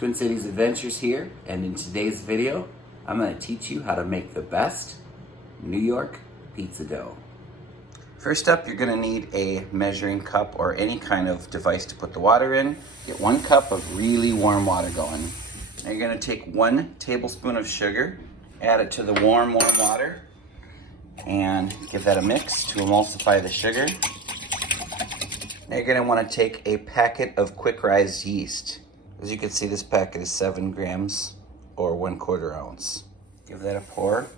Twin Cities Adventures here, and in today's video, I'm going to teach you how to make the best New York pizza dough. First up, you're going to need a measuring cup or any kind of device to put the water in. Get 1 cup of really warm water going. Now you're going to take 1 tablespoon of sugar, add it to the warm water, and give that a mix to emulsify the sugar. Now you're going to want to take a packet of quick rise yeast. As you can see, this packet is 7 grams or 1/4 ounce. Give that a pour.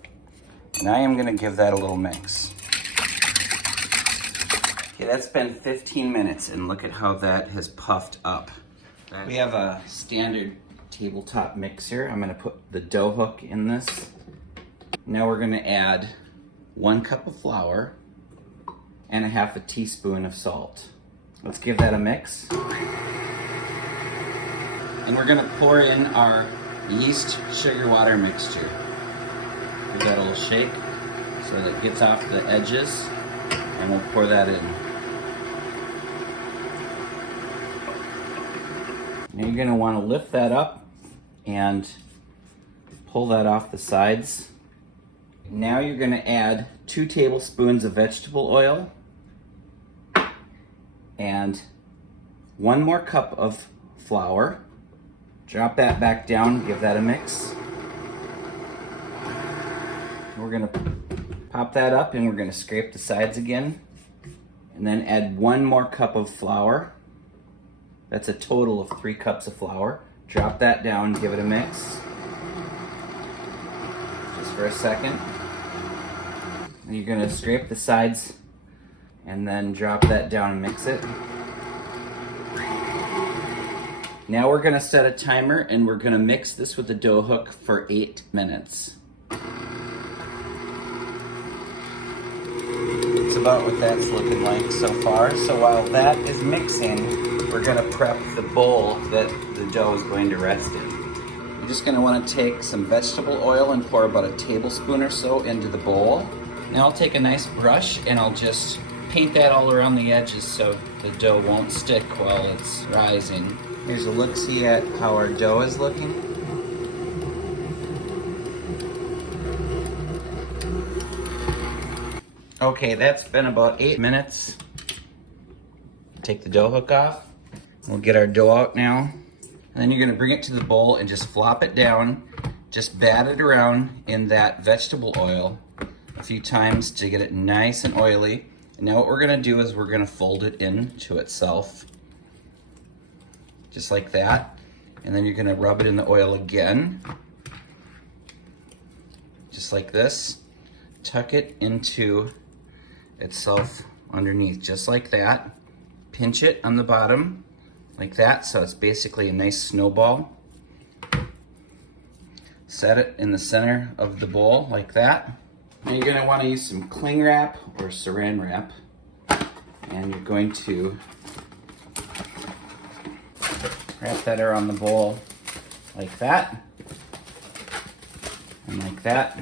And I am going to give that a little mix. Okay, that's been 15 minutes, and look at how that has puffed up. We have a standard tabletop mixer. I'm going to put the dough hook in this. Now we're going to add 1 cup of flour and 1/2 teaspoon of salt. Let's give that a mix. And we're gonna pour in our yeast sugar water mixture. Give that a little shake so that it gets off the edges, and we'll pour that in. Now you're gonna wanna lift that up and pull that off the sides. Now you're gonna add 2 tablespoons of vegetable oil and 1 more cup of flour. Drop that back down, give that a mix. We're gonna pop that up and we're gonna scrape the sides again. And then add 1 more cup of flour. That's a total of 3 cups of flour. Drop that down, give it a mix. Just for a second. And you're gonna scrape the sides and then drop that down and mix it. Now we're gonna set a timer and we're gonna mix this with the dough hook for 8 minutes. It's about what that's looking like so far. So while that is mixing, we're gonna prep the bowl that the dough is going to rest in. You're just gonna wanna take some vegetable oil and pour about a tablespoon or so into the bowl. Now I'll take a nice brush and I'll just paint that all around the edges so the dough won't stick while it's rising. Here's a look-see at how our dough is looking. Okay, that's been about 8 minutes. Take the dough hook off. We'll get our dough out now. And then you're gonna bring it to the bowl and just flop it down. Just bat it around in that vegetable oil a few times to get it nice and oily. And now what we're gonna do is we're gonna fold it into itself. Just like that. And then you're gonna rub it in the oil again. Just like this. Tuck it into itself underneath, just like that. Pinch it on the bottom, like that, so it's basically a nice snowball. Set it in the center of the bowl, like that. Now you're gonna wanna use some cling wrap or saran wrap. And you're going to wrap that around the bowl like that, and like that.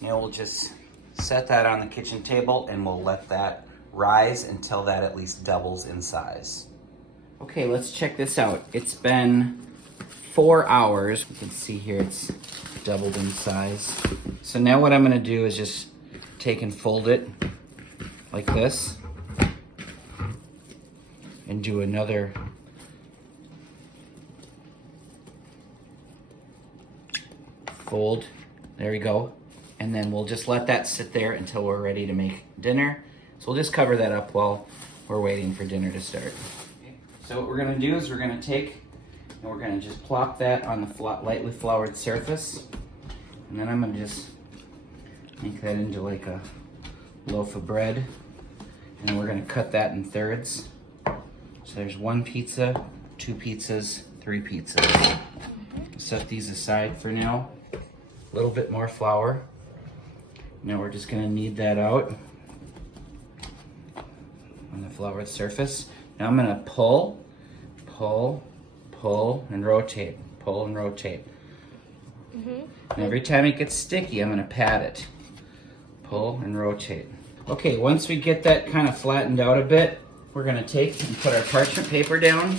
Now we'll just set that on the kitchen table and we'll let that rise until that at least doubles in size. Okay, let's check this out. It's been 4 hours. You can see here it's doubled in size. So now what I'm gonna do is just take and fold it like this and do another fold. There we go. And then we'll just let that sit there until we're ready to make dinner. So we'll just cover that up while we're waiting for dinner to start. Okay. So what we're gonna do is we're gonna take and we're gonna just plop that on the lightly floured surface. And then I'm gonna just make that into like a loaf of bread. And then we're gonna cut that in thirds. So there's 1 pizza, 2 pizzas, 3 pizzas. Set these aside for now. A little bit more flour. Now we're just gonna knead that out on the floured surface. Now I'm gonna pull, and rotate, pull and rotate. And every time it gets sticky, I'm gonna pat it. Pull and rotate. Okay, once we get that kind of flattened out a bit, we're gonna take and put our parchment paper down.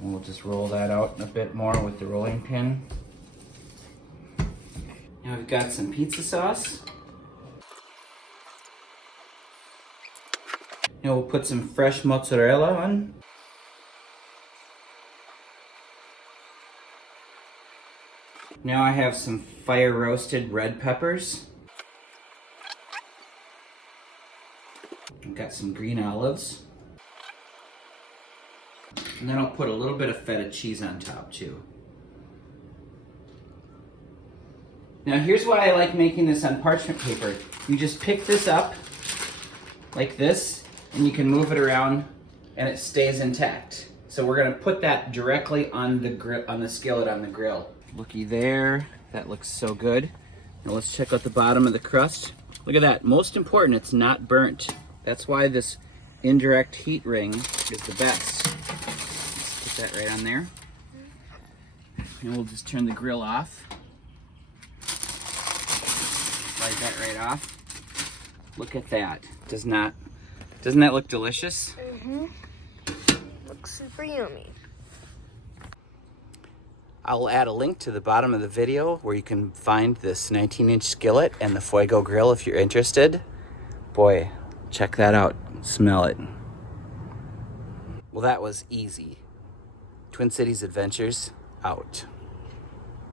And we'll just roll that out a bit more with the rolling pin. Now we've got some pizza sauce. Now we'll put some fresh mozzarella on. Now I have some fire roasted red peppers. I've got some green olives. And then I'll put a little bit of feta cheese on top too. Now here's why I like making this on parchment paper. You just pick this up like this and you can move it around and it stays intact. So we're gonna put that directly on the skillet on the grill. Looky there, that looks so good. Now let's check out the bottom of the crust. Look at that, most important, it's not burnt. That's why this indirect heat ring is the best. Let's put that right on there. And we'll just turn the grill off. Slide that right off. Look at that. Doesn't that look delicious? Mm-hmm. Looks super yummy. I'll add a link to the bottom of the video where you can find this 19-inch skillet and the Fuego grill if you're interested. Boy, check that out. Smell it. Well, that was easy. Twin Cities Adventures, out.